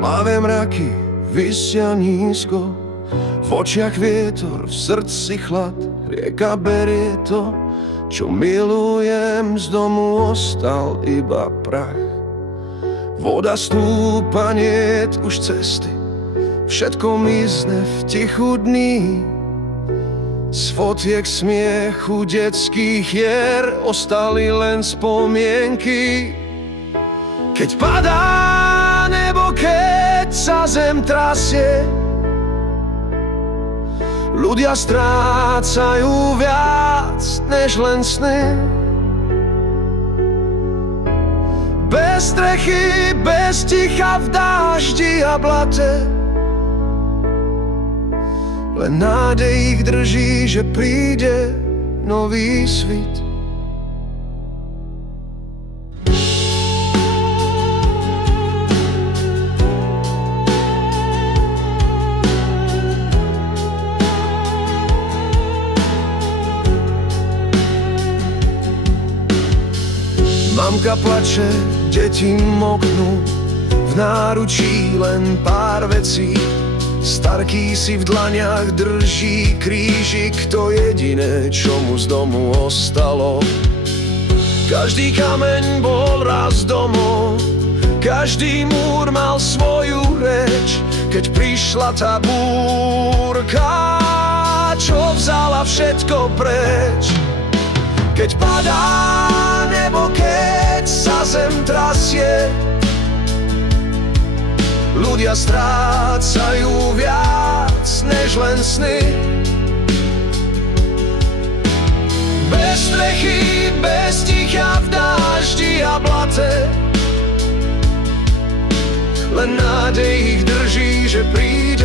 hlave mraky visia nízko, v očiach vietor, v srdci chlad. Rieka berie to, čo milujem, z domu ostal iba prach. Voda stúpa, niet už cesty, všetko mizne v tichu dní. Z fotiek smiechu detských hier ostali len spomienky. Keď padá nebo, keď sa zem trasie, ľudia strácajú viac než len sny. Bez strechy, bez ticha, v dáždi a blate, len nádej ich drží, že príde nový svit. Mamka plače, deti moknú, v náručí len pár vecí. Starký si v dlaniach drží krížik, to jediné, čo mu z domu ostalo. Každý kameň bol raz domov, každý múr mal svoju reč. Keď prišla tá búrka, čo vzala všetko preč. Keď padá nebo, keď sa zem trasie, ľudia strácajú viac než len sny. Bez strechy, bez ticha, v dáždi a blate, len nádej ich drží, že príde